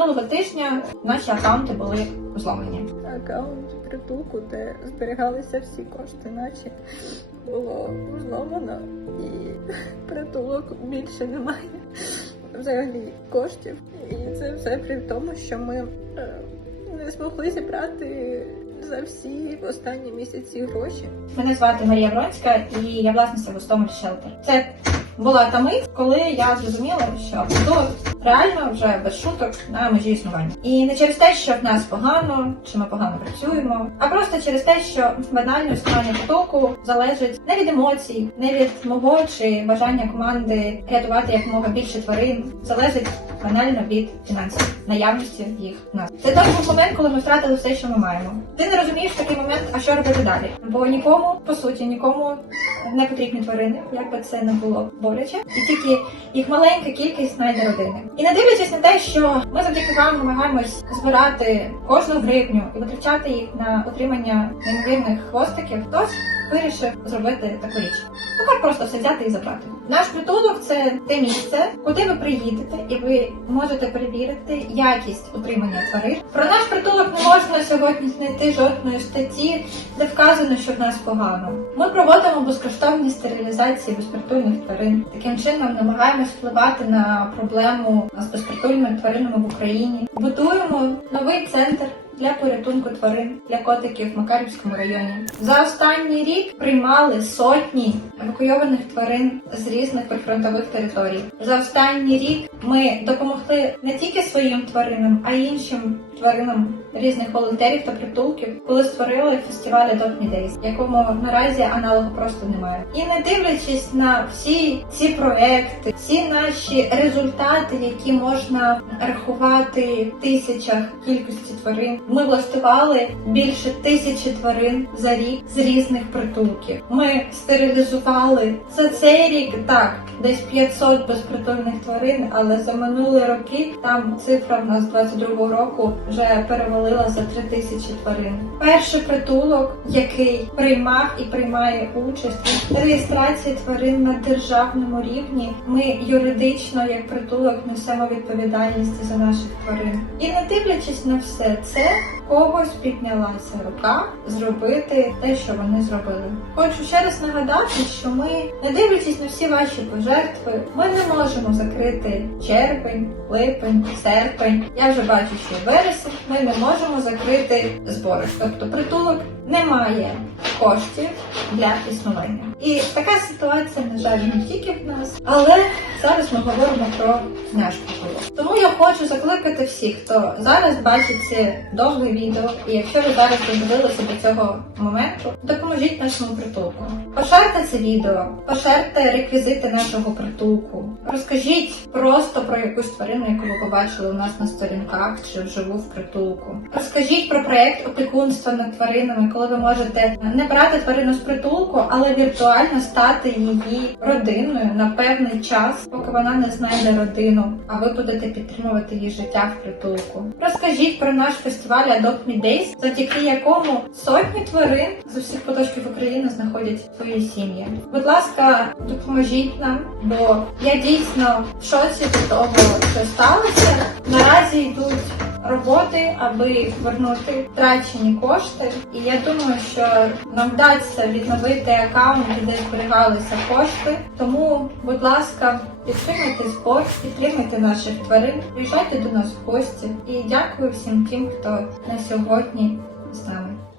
минулого тижня наші акаунти були зламані. аккаунт притулку, де зберігалися всі кошти, наче було зломано і притулок більше немає взагалі коштів. І це все при тому, що ми е, не змогли зібрати за всі останні місяці гроші. Мене звати Марія Бронська, і я власниця Гостомель Шелтер. Це була та мить, коли я зрозуміла, що то реально вже без шуток на межі існування. І не через те, що в нас погано, чи ми погано працюємо, а просто через те, що банально існування потоку залежить не від емоцій, не від мого чи бажання команди рятувати якомога більше тварин, залежить банально від фінансів, наявності їх в нас. Це той був момент, коли ми втратили все, що ми маємо. Ти не розумієш такий момент, а що робити далі? Бо нікому, по суті, нікому не потрібні тварини, як би це не було боляче, і тільки їх маленька кількість знайде родини. І не дивлячись на те, що ми завдяки вам намагаємось збирати кожну гривню і витрачати їх на отримання неймовірних хвостиків, хтось вирішив зробити таку річ. Так просто все взяти і забрати. Наш притулок це те місце, куди ви приїдете, і ви можете перевірити якість утримання тварин. Про наш притулок не можна сьогодні знайти жодної статті, де вказано, що в нас погано. Ми проводимо безкоштовні стерилізації безпритульних тварин. Таким чином намагаємось впливати на проблему з безпритульними тваринами в Україні. Будуємо новий центр. Для порятунку тварин для котиків в Макарівському районі за останній рік приймали сотні евакуйованих тварин з різних прифронтових територій. За останній рік ми допомогли не тільки своїм тваринам, а й іншим тваринам різних волонтерів та притулків, коли створили фестиваль Adopt Me Days, якому наразі аналогу просто немає. І не дивлячись на всі ці проекти, всі наші результати, які можна рахувати в тисячах кількості тварин, ми влаштували більше тисячі тварин за рік з різних притулків. Ми стерилізували за цей рік так. Десь 500 безпритульних тварин, але за минулі роки там цифра в нас 22 року вже перевалила за 3 тисячі тварин. Перший притулок, який приймав і приймає участь в реєстрації тварин на державному рівні. Ми юридично, як притулок, несемо відповідальність за наших тварин. І не дивлячись на все це, когось піднялася рука зробити те, що вони зробили. Хочу ще раз нагадати, що ми, не дивлячись на всі ваші пожертви, ми не можемо закрити червень, липень, серпень. Я вже бачу, що вересень. Ми не можемо закрити збори. Тобто притулок не має коштів для існування. І така ситуація, на жаль, не тільки в нас, але зараз ми говоримо про наш притулок. Тому я хочу закликати всіх, хто зараз бачить це довге відео, і якщо ви зараз додивилися до цього моменту, допоможіть нашому притулку. Пошарте це відео, пошарте реквізити нашого притулку. Розкажіть просто про якусь тварину, яку ви побачили у нас на сторінках чи вживу в притулку. Розкажіть про проект опікунства над тваринами, коли ви можете не брати тварину з притулку, але віртуально стати її родиною на певний час, поки вона не знайде родину, а ви будете підтримувати її життя в притулку. Розкажіть про наш фестиваль Adopt Me Days, завдяки якому сотні тварин з усіх куточків України знаходять свої сім'ї. Будь ласка, допоможіть нам, бо я дійсно в шоці від того, що сталося. Наразі йдуть роботи, аби вернути втрачені кошти. І я думаю, що нам вдасться відновити аккаунт, де зберігалися кошти. Тому, будь ласка, підтримуйте збор, підтримуйте наших тварин, приїжджайте до нас в гості. І дякую всім тим, хто на сьогодні з нами.